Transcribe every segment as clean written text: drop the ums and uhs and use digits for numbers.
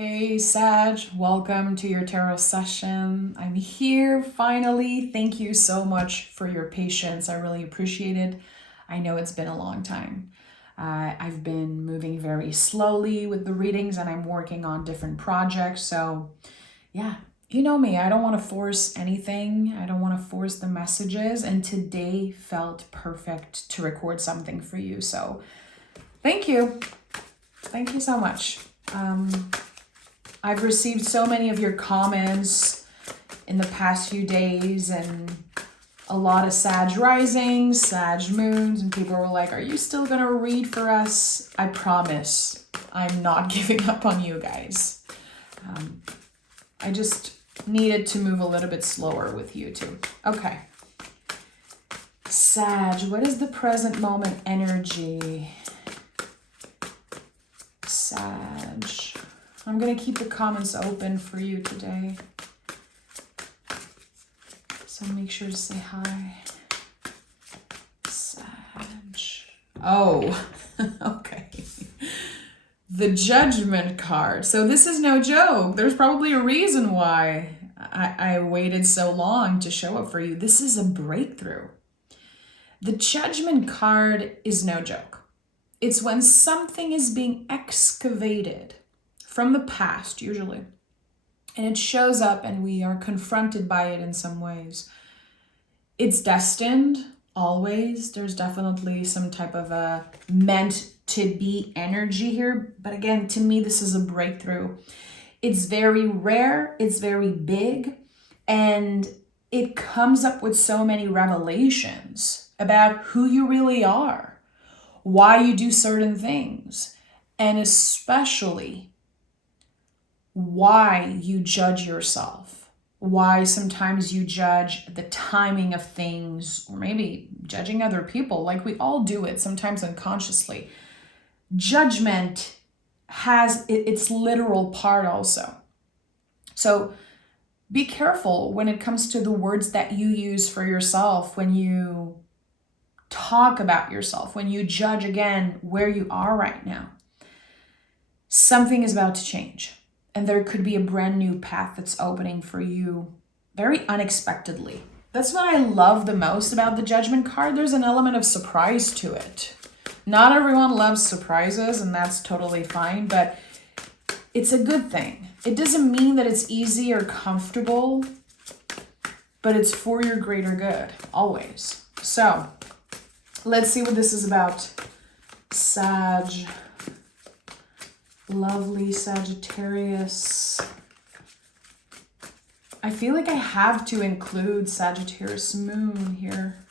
Hey Sag, welcome to your tarot session. I'm here finally. Thank you so much for your patience. I really appreciate it. I know it's been a long time. I've been moving very slowly with the readings and I'm working on different projects. So yeah, you know me, I don't want to force anything. I don't want to force the messages. And today felt perfect to record something for you. So thank you. Thank you so much. I've received so many of your comments in the past few days and a lot of Sag risings, Sag moons, and people were like, are you still going to read for us? I promise I'm not giving up on you guys. I just needed to move a little bit slower with you too. Okay. Sag, what is the present moment energy? Sag. I'm going to keep the comments open for you today. So make sure to say hi. Sag. Oh, okay. The Judgment card. So this is no joke. There's probably a reason why I waited so long to show up for you. This is a breakthrough. The Judgment card is no joke. It's when something is being excavated from the past, usually, and it shows up and we are confronted by it in some ways. It's destined, always. There's definitely some type of a meant to be energy here. But again, to me, this is a breakthrough. It's very rare, it's very big, and it comes up with so many revelations about who you really are, why you do certain things, and especially why you judge yourself, why sometimes you judge the timing of things, or maybe judging other people. Like we all do it, sometimes unconsciously. Judgment has its literal part also. So be careful when it comes to the words that you use for yourself, when you talk about yourself, when you judge again where you are right now. Something is about to change. And there could be a brand new path that's opening for you very unexpectedly. That's what I love the most about the Judgment card. There's an element of surprise to it. Not everyone loves surprises, and that's totally fine, but it's a good thing. It doesn't mean that it's easy or comfortable, but it's for your greater good, always. So let's see what this is about. Sag. Lovely Sagittarius. I feel like I have to include Sagittarius moon here.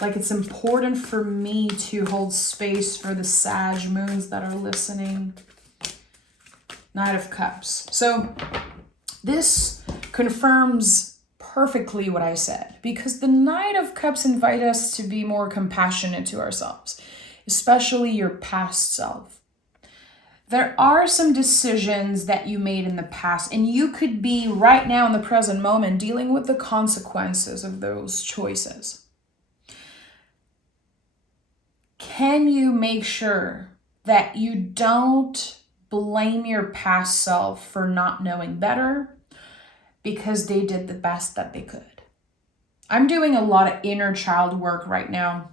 Like it's important for me to hold space for the Sag moons that are listening. Knight of Cups. So this confirms perfectly what I said, because the Knight of Cups invite us to be more compassionate to ourselves, especially your past self. There are some decisions that you made in the past, and you could be right now in the present moment dealing with the consequences of those choices. Can you make sure that you don't blame your past self for not knowing better because they did the best that they could? I'm doing a lot of inner child work right now.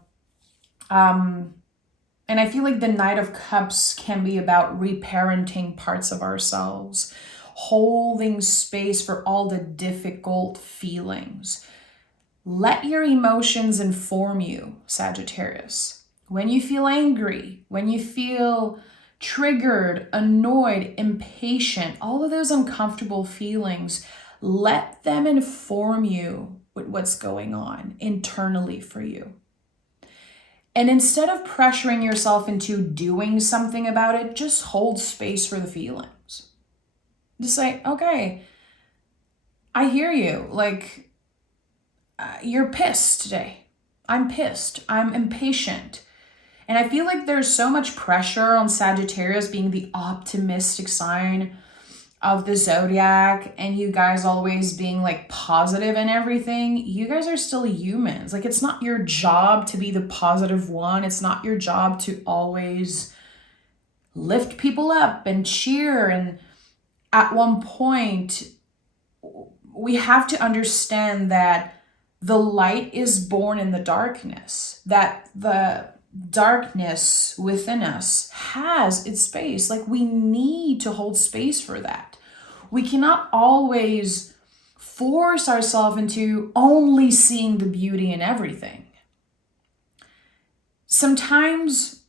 And I feel like the Knight of Cups can be about reparenting parts of ourselves, holding space for all the difficult feelings. Let your emotions inform you, Sagittarius. When you feel angry, when you feel triggered, annoyed, impatient, all of those uncomfortable feelings, let them inform you with what's going on internally for you. And instead of pressuring yourself into doing something about it, just hold space for the feelings. Just say, okay, I hear you. Like, you're pissed today. I'm pissed. I'm impatient. And I feel like there's so much pressure on Sagittarius being the optimistic sign of the zodiac, and you guys always being like positive and everything. You guys are still humans. Like, it's not your job to be the positive one. It's not your job to always lift people up and cheer. And at one point, we have to understand that the light is born in the darkness, that the darkness within us has its space. Like, we need to hold space for that. We cannot always force ourselves into only seeing the beauty in everything. Sometimes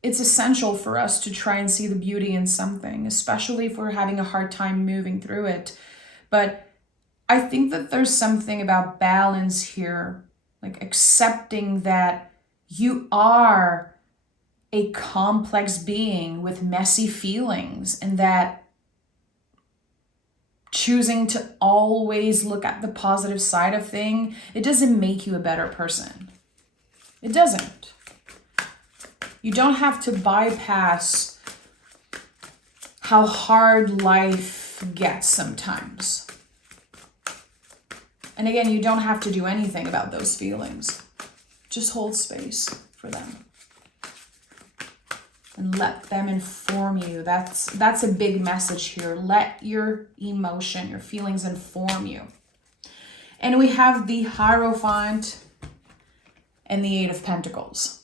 it's essential for us to try and see the beauty in something, especially if we're having a hard time moving through it. But I think that there's something about balance here, like accepting that you are a complex being with messy feelings, and that choosing to always look at the positive side of things, it doesn't make you a better person. It doesn't. You don't have to bypass how hard life gets sometimes. And again, you don't have to do anything about those feelings. Just hold space for them and let them inform you. That's a big message here. Let your emotion, your feelings inform you. And we have the Hierophant and the Eight of Pentacles.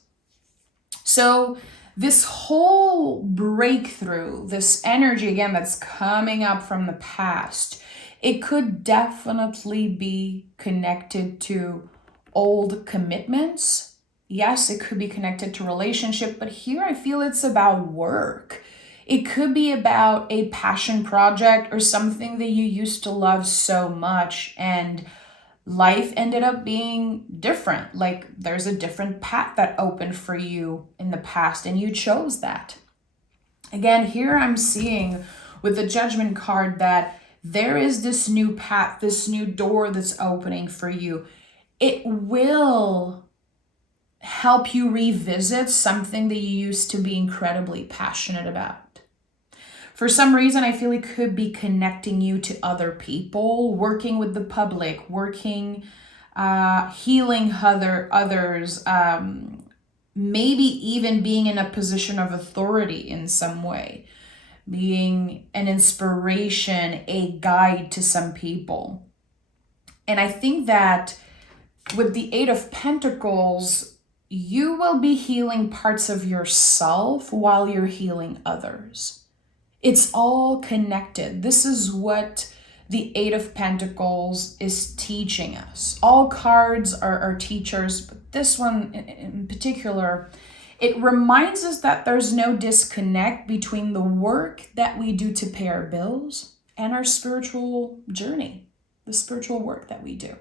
So this whole breakthrough, this energy, again, that's coming up from the past, it could definitely be connected to old commitments. Yes, it could be connected to relationship, but here I feel it's about work. It could be about a passion project or something that you used to love so much, and life ended up being different. Like, there's a different path that opened for you in the past and you chose that. Again, here I'm seeing with the Judgment card that there is this new path, this new door that's opening for you. It will help you revisit something that you used to be incredibly passionate about. For some reason, I feel it could be connecting you to other people, working with the public, healing others, maybe even being in a position of authority in some way, being an inspiration, a guide to some people. And I think that with the Eight of Pentacles, you will be healing parts of yourself while you're healing others. It's all connected. This is what the Eight of Pentacles is teaching us. All cards are teachers, but this one in particular, it reminds us that there's no disconnect between the work that we do to pay our bills and our spiritual journey, the spiritual work that we do.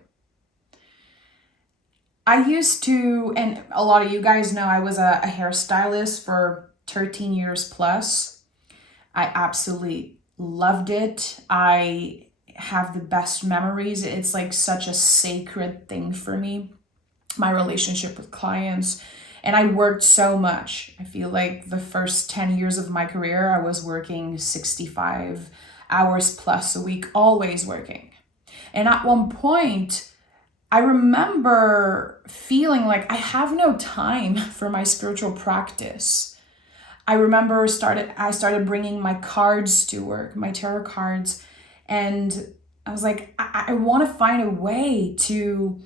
I used to, and a lot of you guys know, I was a hairstylist for 13 years plus. I absolutely loved it. I have the best memories. It's like such a sacred thing for me, my relationship with clients. And I worked so much. I feel like the first 10 years of my career, I was working 65 hours plus a week, always working. And at one point, I remember feeling like I have no time for my spiritual practice. I remember I started bringing my cards to work, my tarot cards, and I was like, I want to find a way to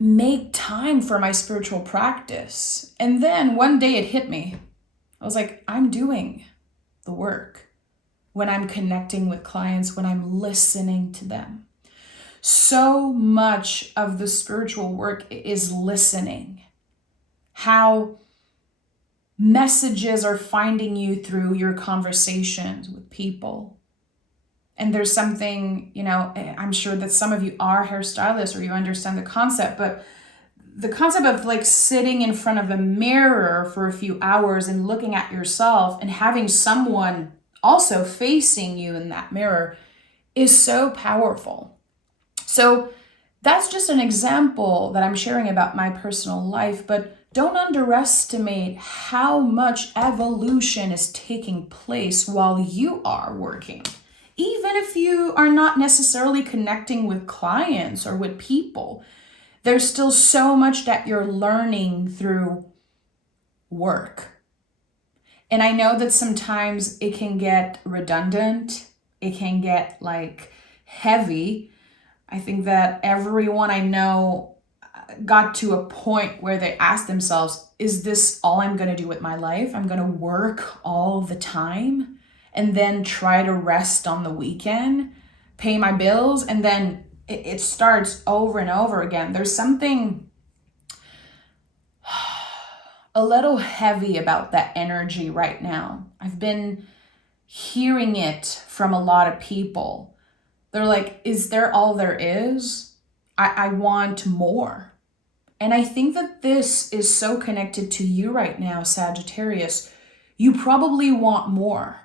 make time for my spiritual practice. And then one day it hit me. I was like, I'm doing the work when I'm connecting with clients, when I'm listening to them. So much of the spiritual work is listening. How messages are finding you through your conversations with people. And there's something, I'm sure that some of you are hairstylists or you understand the concept, but the concept of like sitting in front of a mirror for a few hours and looking at yourself and having someone also facing you in that mirror is so powerful. So that's just an example that I'm sharing about my personal life, but don't underestimate how much evolution is taking place while you are working. Even if you are not necessarily connecting with clients or with people, there's still so much that you're learning through work. And I know that sometimes it can get redundant. It can get like heavy. I think that everyone I know got to a point where they asked themselves, is this all I'm going to do with my life? I'm going to work all the time and then try to rest on the weekend, pay my bills, and then it starts over and over again. There's something a little heavy about that energy right now. I've been hearing it from a lot of people. They're like, is there all there is? I want more. And I think that this is so connected to you right now, Sagittarius. You probably want more.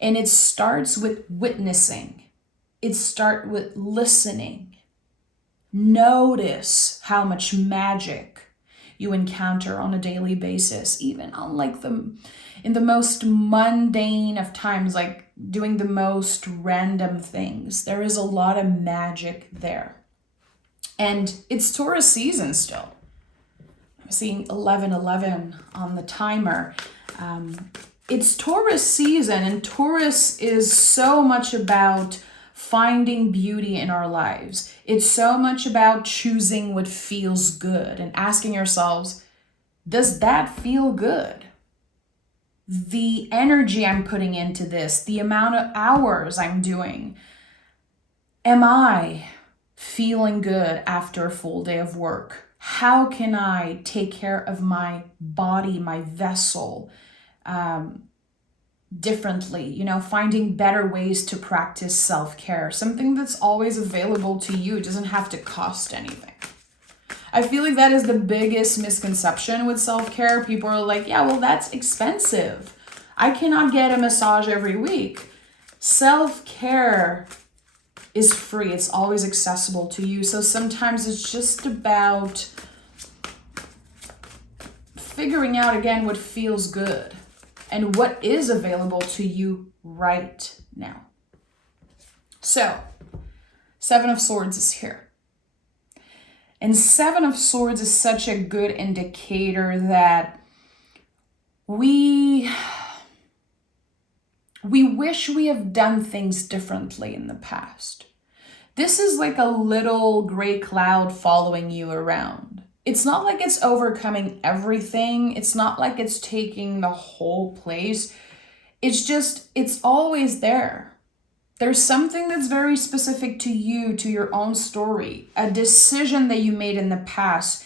And it starts with witnessing. It starts with listening. Notice how much magic you encounter on a daily basis, even on in the most mundane of times, like doing the most random things. There is a lot of magic there. And it's Taurus season still. I'm seeing 11:11 on the timer. It's Taurus season, and Taurus is so much about finding beauty in our lives. It's so much about choosing what feels good and asking yourselves, does that feel good? The energy I'm putting into this, the amount of hours I'm doing, am I feeling good after a full day of work? How can I take care of my body, my vessel, differently? Finding better ways to practice self-care, something that's always available to you. It doesn't have to cost anything. I feel like that is the biggest misconception with self-care. People are like, yeah, well, that's expensive. I cannot get a massage every week. Self-care is free. It's always accessible to you. So sometimes it's just about figuring out, again, what feels good and what is available to you right now. So, Seven of Swords is here. And Seven of Swords is such a good indicator that we wish we have done things differently in the past. This is like a little gray cloud following you around. It's not like it's overcoming everything. It's not like it's taking the whole place. It's always there. There's something that's very specific to you, to your own story, a decision that you made in the past,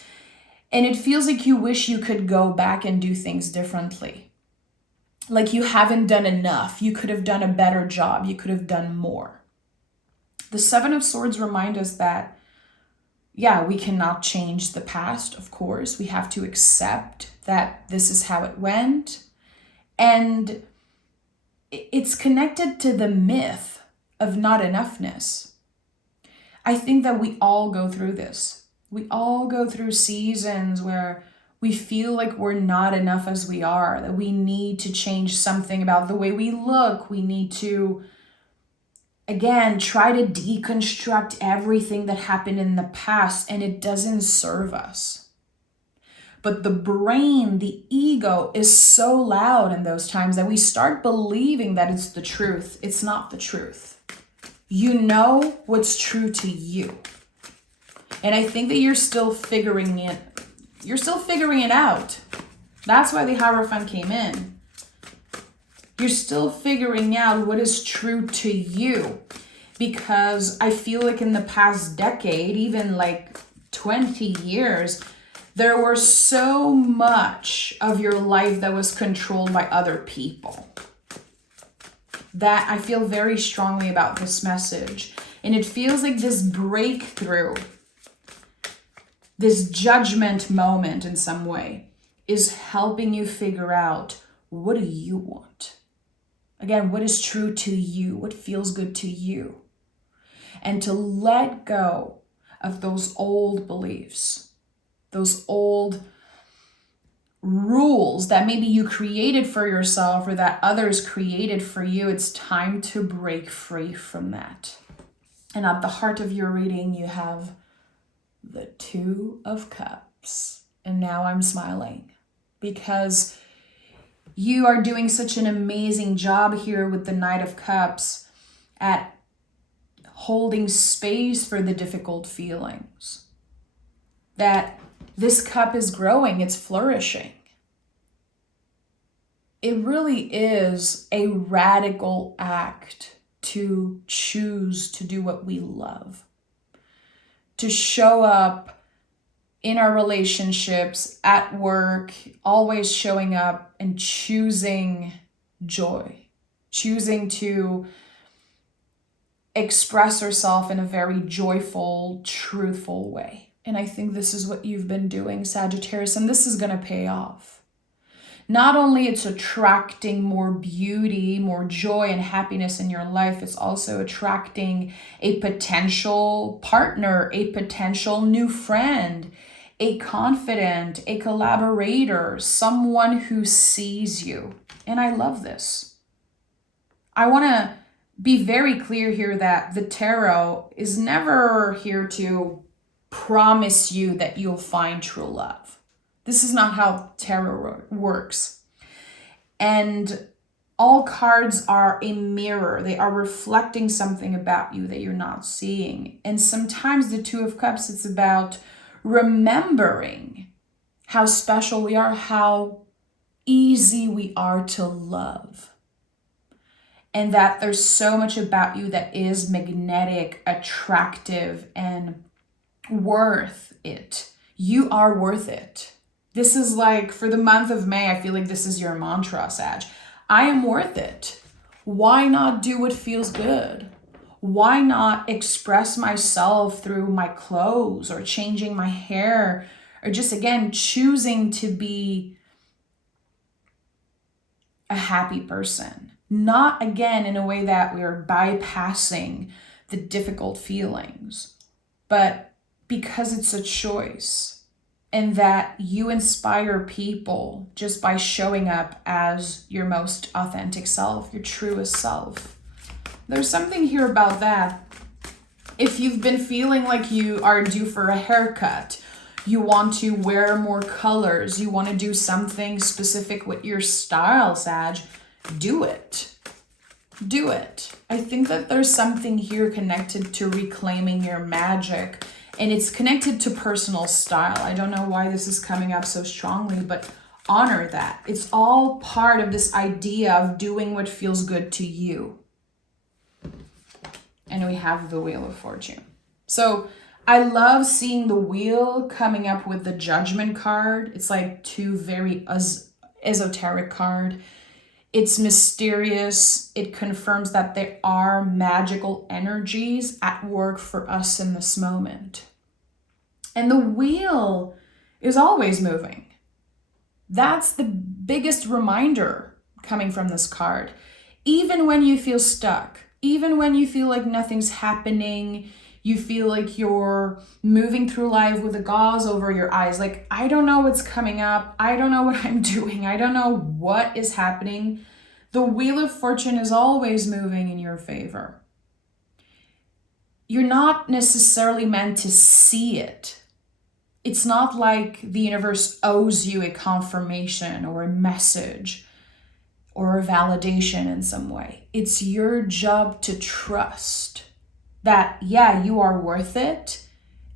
and it feels like you wish you could go back and do things differently. Like you haven't done enough. You could have done a better job. You could have done more. The Seven of Swords remind us that, yeah, we cannot change the past, of course. We have to accept that this is how it went. And it's connected to the myth of not enoughness. I think that we all go through this. We all go through seasons where we feel like we're not enough as we are, that we need to change something about the way we look. We need to, again, try to deconstruct everything that happened in the past, and it doesn't serve us. But the brain, the ego, is so loud in those times that we start believing that it's the truth. It's not the truth. You know what's true to you. And I think that you're still figuring it out. That's why the Hierophant came in. You're still figuring out what is true to you. Because I feel like in the past decade, even like 20 years, there were so much of your life that was controlled by other people. That I feel very strongly about this message. And it feels like this breakthrough, this judgment moment in some way, is helping you figure out, what do you want? Again, what is true to you? What feels good to you? And to let go of those old beliefs, those old rules that maybe you created for yourself or that others created for you. It's time to break free from that. And at the heart of your reading, you have the Two of Cups. And now I'm smiling because You are doing such an amazing job here with the Knight of Cups at holding space for the difficult feelings. That this cup is growing, it's flourishing. It really is a radical act to choose to do what we love. To show up in our relationships, at work, always showing up and choosing joy, choosing to express yourself in a very joyful, truthful way. And I think this is what you've been doing, Sagittarius, and this is going to pay off. Not only it's attracting more beauty, more joy and happiness in your life, it's also attracting a potential partner, a potential new friend, a confidant, a collaborator, someone who sees you. And I love this. I want to be very clear here that the tarot is never here to promise you that you'll find true love. This is not how tarot works. And all cards are a mirror. They are reflecting something about you that you're not seeing. And sometimes the Two of Cups, it's about remembering how special we are, how easy we are to love. And that there's so much about you that is magnetic, attractive, and worth it. You are worth it. This is like, for the month of May, I feel like this is your mantra, Sag. I am worth it. Why not do what feels good? Why not express myself through my clothes or changing my hair or just, again, choosing to be a happy person? Not, again, in a way that we're bypassing the difficult feelings, but because it's a choice and that you inspire people just by showing up as your most authentic self, your truest self. There's something here about that. If you've been feeling like you are due for a haircut, you want to wear more colors, you want to do something specific with your style, Sag, do it. Do it. I think that there's something here connected to reclaiming your magic, and it's connected to personal style. I don't know why this is coming up so strongly, but honor that. It's all part of this idea of doing what feels good to you. And we have the Wheel of Fortune. So I love seeing the wheel coming up with the Judgment card. It's like two very esoteric card. It's mysterious. It confirms that there are magical energies at work for us in this moment. And the wheel is always moving. That's the biggest reminder coming from this card. Even when you feel stuck, even when you feel like nothing's happening, you feel like you're moving through life with a gauze over your eyes. Like, I don't know what's coming up. I don't know what I'm doing. I don't know what is happening. The Wheel of Fortune is always moving in your favor. You're not necessarily meant to see it. It's not like the universe owes you a confirmation or a message or a validation in some way. It's your job to trust that, yeah, you are worth it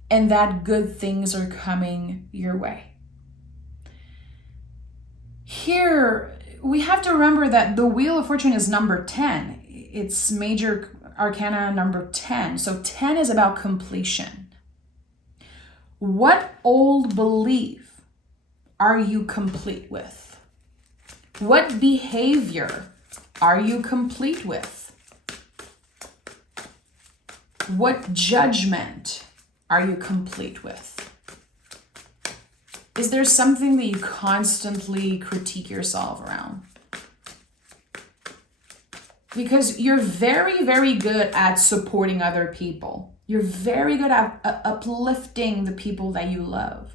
and that good things are coming your way. Here, we have to remember that the Wheel of Fortune is number 10. It's major arcana number 10. So 10 is about completion. What old belief are you complete with? What behavior are you complete with? What judgment are you complete with? Is there something that you constantly critique yourself around? Because you're very, very good at supporting other people. You're very good at uplifting the people that you love.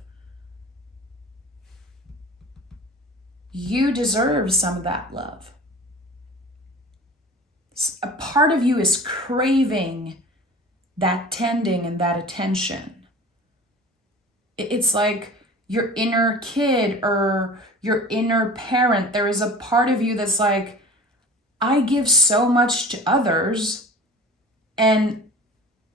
You deserve some of that love. A part of you is craving that tending and that attention. It's like your inner kid or your inner parent. There is a part of you that's like, I give so much to others, and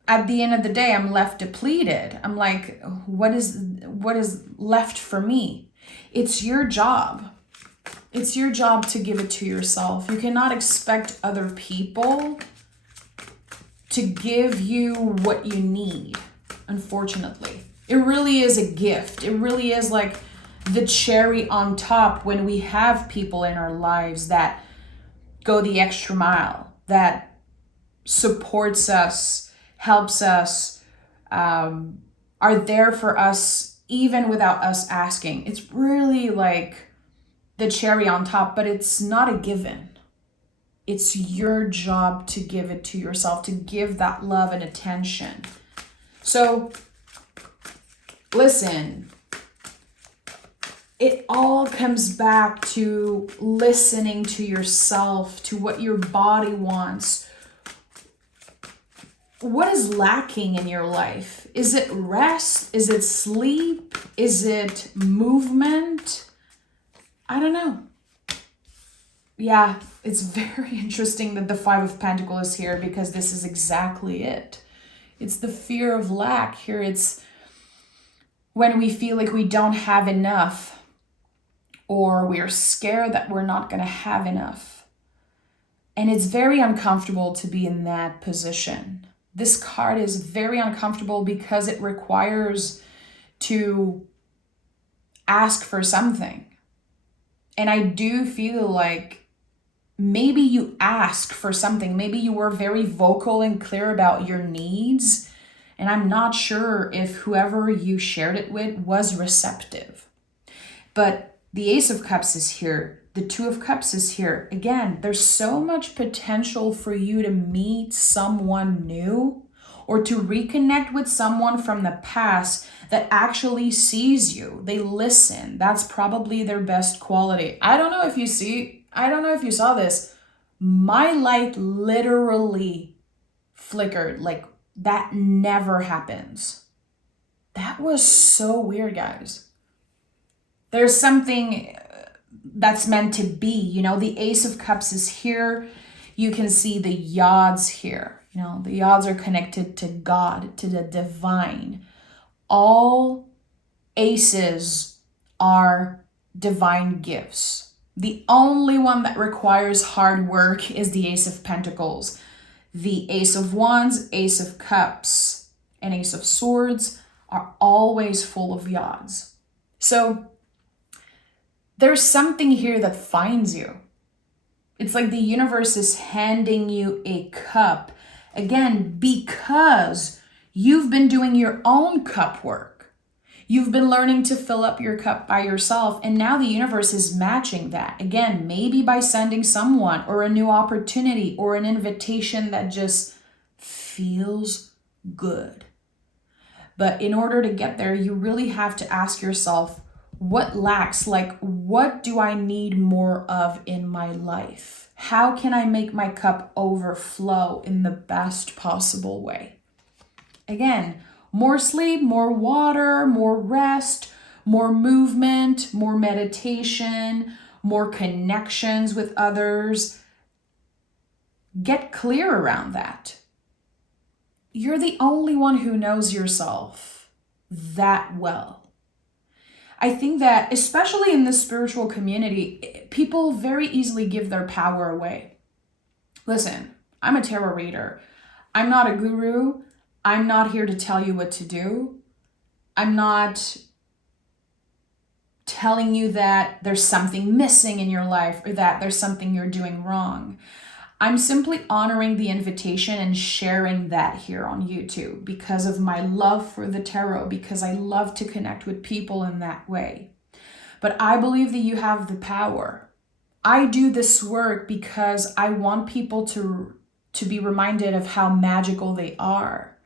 at the end of the day, I'm left depleted. I'm like, what is left for me? It's your job. It's your job to give it to yourself. You cannot expect other people to give you what you need, unfortunately. It really is a gift. It really is like the cherry on top when we have people in our lives that go the extra mile, that supports us, helps us, are there for us even without us asking. It's really like the cherry on top, but it's not a given. It's your job to give it to yourself, to give that love and attention. So listen, it all comes back to listening to yourself, to what your body wants. What is lacking in your life? Is it rest? Is it sleep? Is it movement? I don't know. Yeah, it's very interesting that the Five of Pentacles is here, because this is exactly it. It's the fear of lack here. It's when we feel like we don't have enough, or we're scared that we're not going to have enough. And it's very uncomfortable to be in that position. This card is very uncomfortable because it requires to ask for something. And I do feel like maybe you asked for something. Maybe you were very vocal and clear about your needs. And I'm not sure if whoever you shared it with was receptive. But the Ace of Cups is here. The Two of Cups is here. Again, there's so much potential for you to meet someone new or to reconnect with someone from the past that actually sees you. They listen. That's probably their best quality. I don't know if you saw this. My light literally flickered. Like, that never happens. That was so weird, guys. There's something that's meant to be, the Ace of Cups is here. You can see the yods here. The yods are connected to God, to the divine. All aces are divine gifts. The only one that requires hard work is the Ace of Pentacles. The Ace of Wands, Ace of Cups, and Ace of Swords are always full of yods. So there's something here that finds you. It's like the universe is handing you a cup. Again, because you've been doing your own cup work. You've been learning to fill up your cup by yourself, and now the universe is matching that. Again, maybe by sending someone or a new opportunity or an invitation that just feels good. But in order to get there, you really have to ask yourself, what lacks? Like, what do I need more of in my life? How can I make my cup overflow in the best possible way? Again, more sleep, more water, more rest, more movement, more meditation, more connections with others. Get clear around that. You're the only one who knows yourself that well. I think that, especially in the spiritual community, people very easily give their power away. Listen, I'm a tarot reader. I'm not a guru. I'm not here to tell you what to do. I'm not telling you that there's something missing in your life or that there's something you're doing wrong. I'm simply honoring the invitation and sharing that here on YouTube because of my love for the tarot, because I love to connect with people in that way. But I believe that you have the power. I do this work because I want people to be reminded of how magical they are,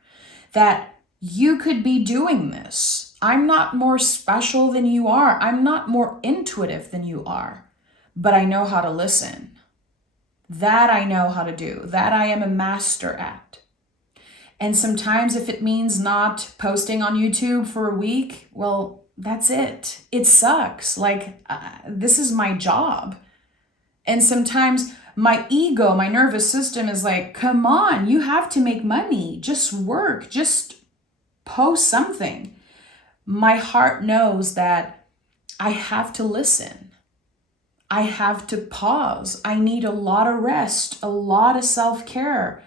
that you could be doing this. I'm not more special than you are. I'm not more intuitive than you are, but I know how to listen. That I know how to do. That I am a master at. And sometimes if it means not posting on YouTube for a week, well, that's it. It sucks. Like, this is my job. And sometimes my ego, my nervous system is like, come on, you have to make money. Just work, just post something. My heart knows that I have to listen. I have to pause. I need a lot of rest, a lot of self-care,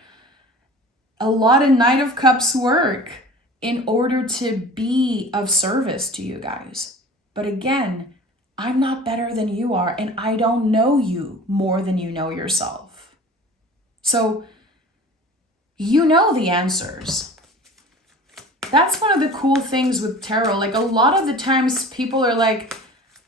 a lot of Knight of Cups work in order to be of service to you guys. But again, I'm not better than you are, and I don't know you more than you know yourself. So you know the answers. That's one of the cool things with tarot. Like, a lot of the times people are like,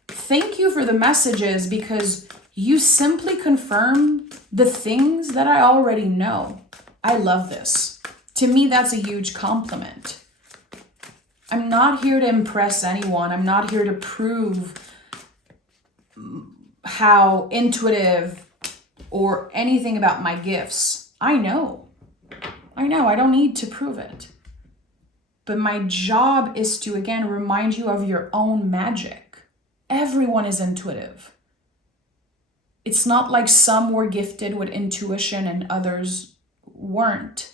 thank you for the messages because you simply confirm the things that I already know. I love this. To me, that's a huge compliment. I'm not here to impress anyone. I'm not here to prove how intuitive or anything about my gifts. I know. I don't need to prove it. But my job is to, again, remind you of your own magic. Everyone is intuitive. It's not like some were gifted with intuition and others weren't.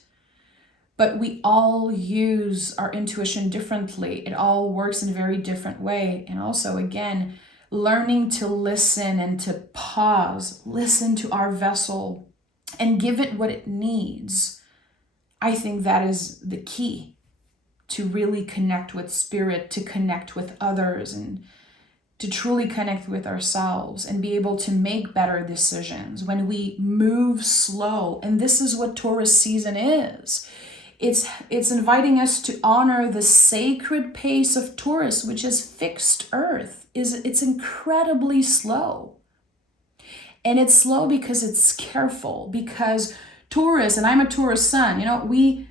But we all use our intuition differently. It all works in a very different way. And also, again, learning to listen and to pause, listen to our vessel and give it what it needs. I think that is the key to really connect with spirit, to connect with others, and to truly connect with ourselves and be able to make better decisions when we move slow. And this is what Taurus season is. It's inviting us to honor the sacred pace of Taurus, which is fixed earth. It's incredibly slow. And it's slow because it's careful, because Taurus, and I'm a Taurus sun, we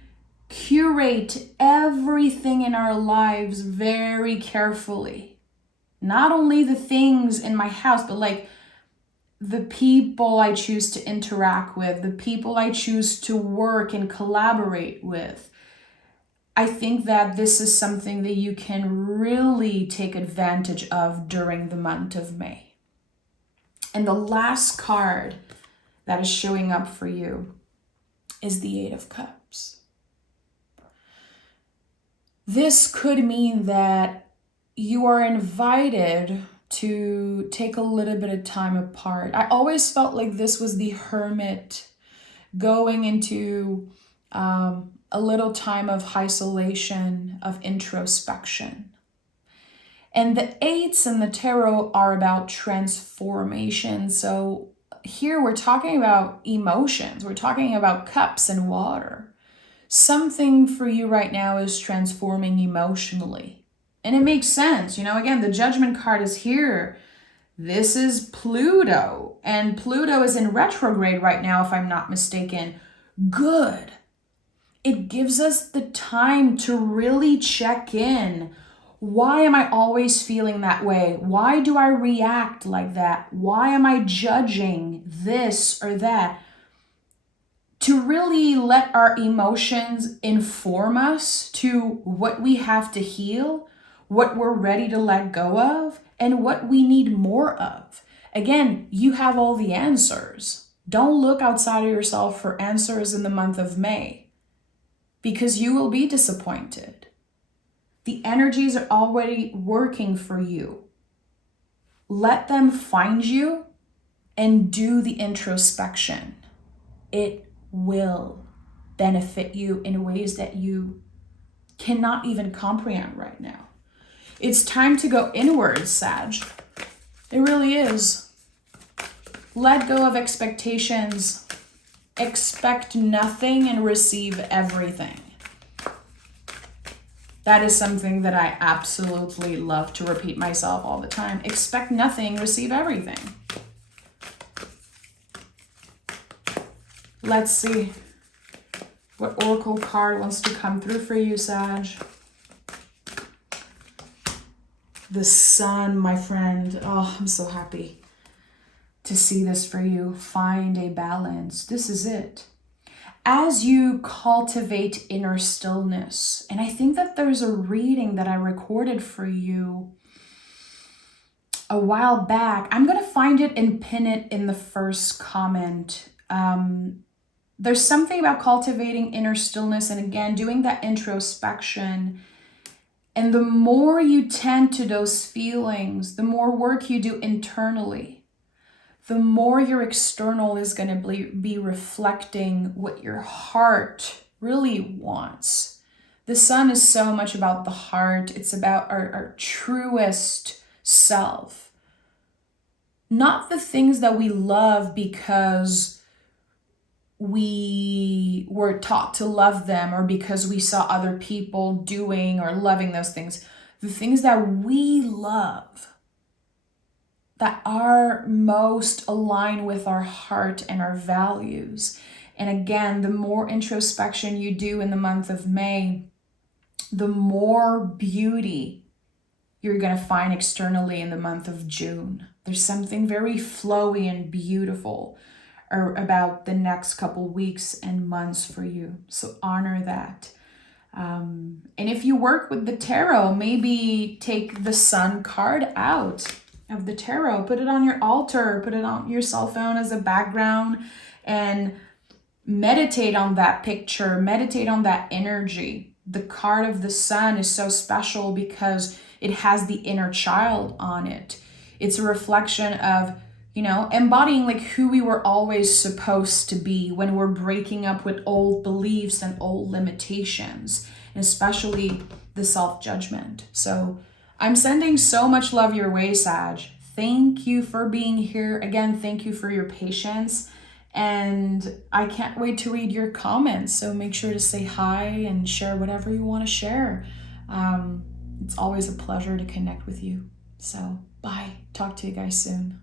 curate everything in our lives very carefully. Not only the things in my house, but like the people I choose to interact with, the people I choose to work and collaborate with. I think that this is something that you can really take advantage of during the month of May. And the last card that is showing up for you is the Eight of Cups. This could mean that you are invited to take a little bit of time apart. I always felt like this was the hermit going into a little time of isolation, of introspection. And the eights in the tarot are about transformation. So here we're talking about emotions. We're talking about cups and water. Something for you right now is transforming emotionally. And it makes sense. Again, the Judgment card is here. This is Pluto. And Pluto is in retrograde right now, if I'm not mistaken. Good. It gives us the time to really check in. Why am I always feeling that way? Why do I react like that? Why am I judging this or that? To really let our emotions inform us to what we have to heal, what we're ready to let go of, and what we need more of. Again, you have all the answers. Don't look outside of yourself for answers in the month of May, because you will be disappointed. The energies are already working for you. Let them find you and do the introspection. It will benefit you in ways that you cannot even comprehend right now. It's time to go inwards, Sag. It really is. Let go of expectations. Expect nothing and receive everything. That is something that I absolutely love to repeat myself all the time. Expect nothing, receive everything. Let's see what Oracle card wants to come through for you, Sag. The Sun, my friend. Oh, I'm so happy to see this for you. Find a balance. This is it. as you cultivate inner stillness, and I think that there's a reading that I recorded for you a while back. I'm going to find it and pin it in the first comment. There's something about cultivating inner stillness and again, doing that introspection. And the more you tend to those feelings, the more work you do internally, the more your external is going to be reflecting what your heart really wants. The sun is so much about the heart. It's about our truest self. Not the things that we love because we were taught to love them or because we saw other people doing or loving those things. The things that we love, that are most aligned with our heart and our values. And again, the more introspection you do in the month of May, the more beauty you're going to find externally in the month of June. There's something very flowy and beautiful about the next couple weeks and months for you. So honor that. And if you work with the tarot, maybe take the sun card out of the tarot, put it on your altar, put it on your cell phone as a background, and meditate on that picture, meditate on that energy. The card of the sun is so special because it has the inner child on it. It's a reflection of, embodying like who we were always supposed to be when we're breaking up with old beliefs and old limitations, and especially the self-judgment. So I'm sending so much love your way, Sag. Thank you for being here. Again, thank you for your patience. And I can't wait to read your comments. So make sure to say hi and share whatever you want to share. It's always a pleasure to connect with you. So bye. Talk to you guys soon.